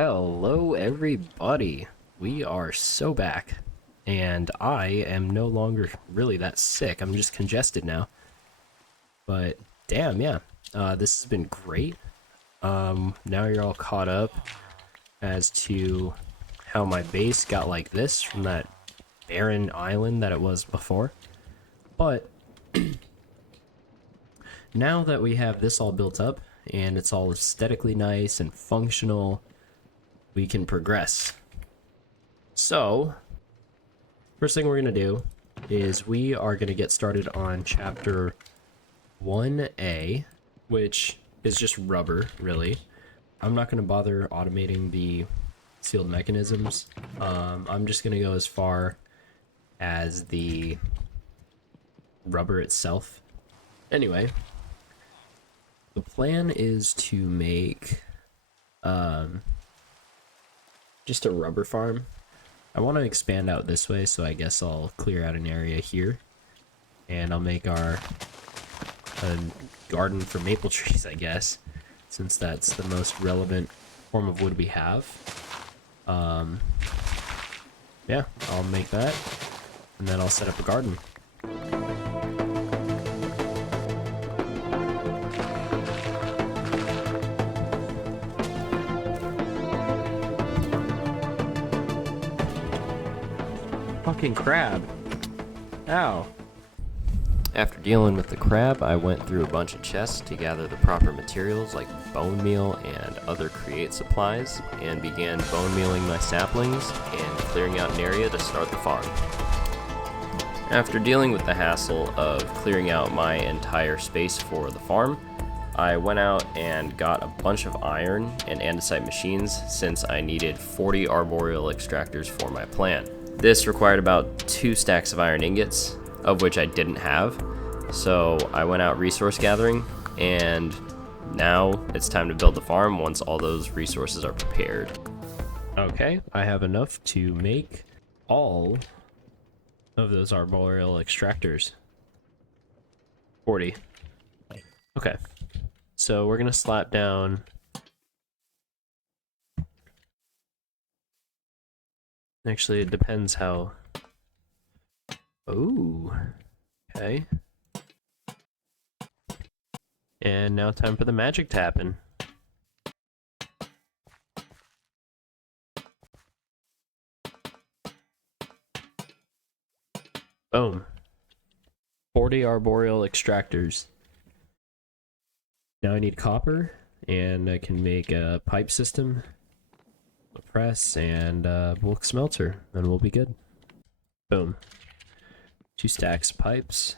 Hello, everybody. We are so back, and I am no longer really that sick. I'm just congested now. But damn, yeah, this has been great. Now you're all caught up as to how my base got like this from that barren island that it was before. But now that we have this all built up and it's all aesthetically nice and functional, we can progress. So, first thing we're going to do is we are going to get started on chapter 1A, which is just rubber, really. I'm not going to bother automating the sealed mechanisms. I'm just going to go as far as the rubber itself. Anyway, the plan is to make just a rubber farm. I want to expand out this way, so I guess I'll clear out an area here. And I'll make our garden for maple trees, I guess, since that's the most relevant form of wood we have. Yeah, I'll make that, and then I'll set up a garden. Fucking crab. Ow. After dealing with the crab, I went through a bunch of chests to gather the proper materials like bone meal and other create supplies, and began bone mealing my saplings and clearing out an area to start the farm. After dealing with the hassle of clearing out my entire space for the farm, I went out and got a bunch of iron and andesite machines since I needed 40 arboreal extractors for my plan. This required about 2 stacks of iron ingots, of which I didn't have, so I went out resource gathering, and now it's time to build the farm once all those resources are prepared. Okay, I have enough to make all of those arboreal extractors. 40. Okay, so we're gonna slap down actually, it depends how... Ooh. Okay. And now time for the magic to happen. Boom. 40 arboreal extractors. Now I need copper, and I can make a pipe system, a press, and a bulk smelter, and we'll be good. Boom. 2 stacks of pipes.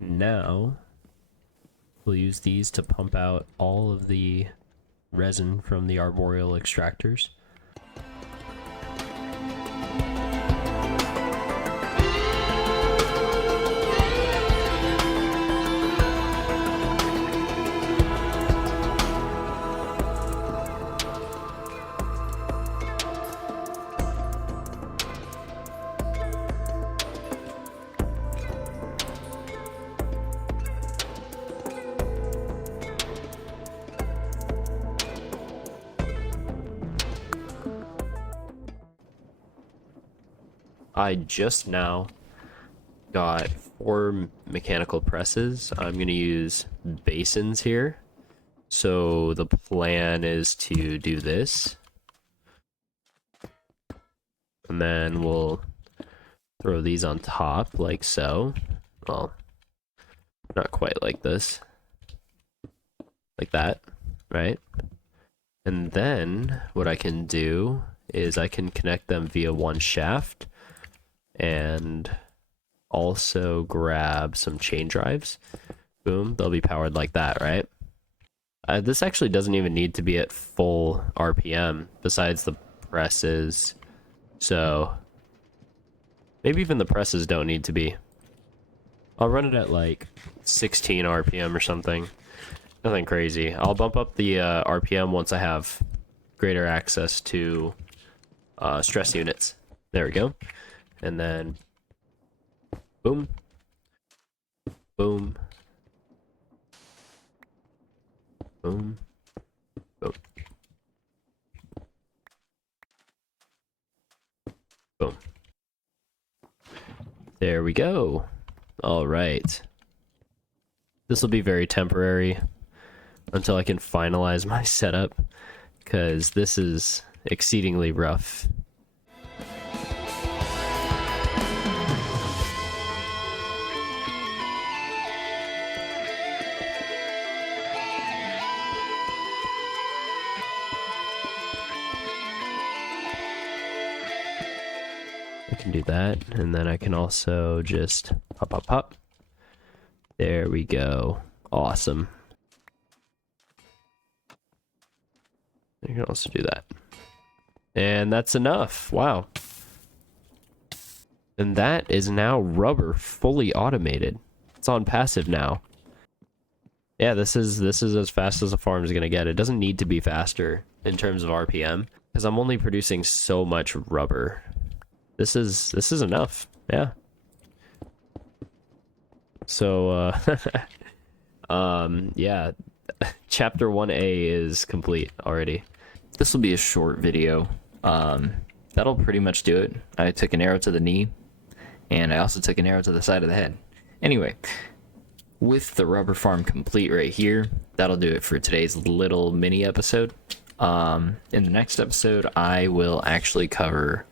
Now, we'll use these to pump out all of the resin from the arboreal extractors. I just now got 4 mechanical presses. I'm going to use basins here. So the plan is to do this. And then we'll throw these on top like so. Well, not quite like this. Like that, right? And then what I can do is I can connect them via one shaft, and also grab some chain drives. Boom, they'll be powered like that, right? This actually doesn't even need to be at full RPM besides the presses, so maybe even the presses don't need to be. I'll run it at like 16 RPM or something. Nothing crazy. I'll bump up the RPM once I have greater access to stress units. There we go. And then, boom, boom, boom, boom. Boom. There we go. All right. This will be very temporary until I can finalize my setup, because this is exceedingly rough. I can do that, and then I can also just pop, pop, pop. There we go. Awesome. You can also do that. And that's enough. Wow. And that is now rubber fully automated. It's on passive now. Yeah, this is as fast as a farm is gonna get. It doesn't need to be faster in terms of RPM, because I'm only producing so much rubber. This is enough. Yeah. So yeah, chapter 1A is complete already. This will be a short video. That'll pretty much do it. I took an arrow to the knee, and I also took an arrow to the side of the head. Anyway, with the rubber farm complete right here, that'll do it for today's little mini episode. In the next episode, I will actually cover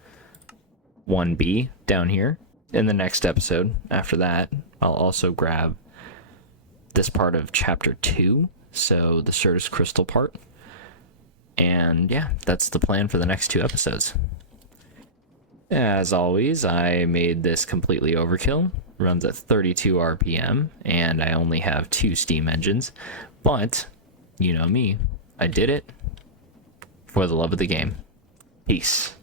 1B down here. In the next episode, after that, I'll also grab this part of chapter 2, so the Certus crystal part. And yeah, that's the plan for the next 2 episodes. As always, I made this completely overkill. Runs at 32 RPM, and I only have 2 steam engines. But, you know me, I did it for the love of the game. Peace.